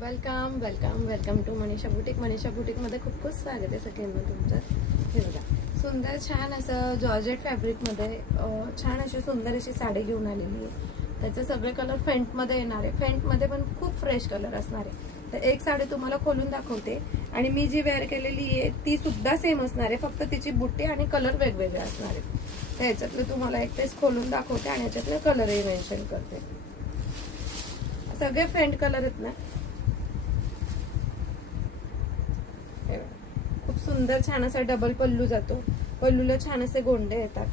Welcome welcome welcome to Manisha boutique. Manisha boutique मध्ये खूप खूप स्वागत आहे सगळ्यांना तुमचं। हे बघा, सुंदर छान असं जॉर्जेट फॅब्रिक मध्ये छान अशी सुंदर अशी साडी घेऊन आलेली आहे। त्याचे सगळे कलर फेंट मध्ये येणार आहे। फेंट मध्ये पण खूप फ्रेश कलर असणार आहे। तर एक साडी तुम्हाला खोलून दाखवते आणि मी जी वेअर केलेली आहे ती सुद्धा सेम असणार आहे, फक्त तिची बुट्टी आणि कलर वेगवेगळे असणार आहेत। तर याच्यातले तुम्हाला एक पीस खोलून दाखवते आणि याच्यातले कलरही मेन्शन करते। सगळे फेंट कलर आहेत ना, खूप सुंदर छान असा डबल पल्लू जातो। पल्लूला छान असे गोंडे येतात।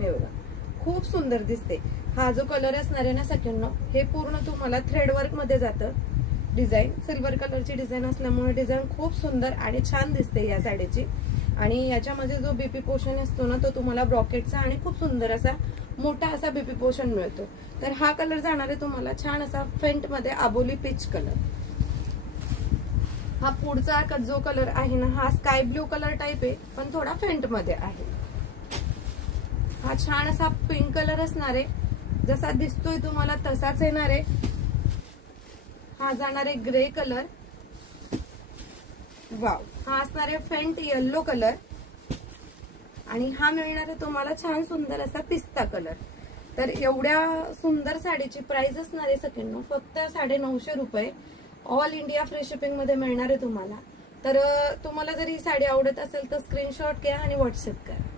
हे बघा, खूप सुंदर दिसते। हा जो कलर असणार आहे ना सगळ्यांना, हे पूर्ण तुम्हाला थ्रेड वर्क मध्ये जातं। डिझाईन सिल्वर कलरची डिझाईन असल्यामुळे डिझाईन खूप सुंदर आणि छान दिसते या साडीची। आणि याच्यामध्ये जो बीपी पोर्शन असतो ना, तो तुम्हाला ब्रॉकेटचा आणि खूप सुंदर असा मोठा असा बीपी पोर्शन मिळतो। तर हा कलर जाणार आहे तुम्हाला छान असा फेंट मध्ये आबोली पीच कलर। हा पुढचा जो कलर आहे ना, हा स्काय ब्लू कलर टाइप आहे, पण थोडा फेंट मध्ये आहे। हा छान असा पिंक कलर असणार आहे, जसा दिसतोय तुम्हाला तसाच येणार आहे। हा जाणार आहे ग्रे कलर। वाव, हा असणार आहे फेंट येलो कलर। आणि हा मिळणार आहे तुम्हाला छान सुंदर असा पिस्ता कलर। तर एवढ्या सुंदर साडीची प्राइस असणार आहे सगळ्यांना फक्त 950 रुपये। ऑल इंडिया फ्री शिपिंग मध्ये मिळणार आहे तुम्हाला। तर तुम्हाला जर ही साडी आवडत असेल तर स्क्रीनशॉट घ्या आणि व्हॉट्सअप करा।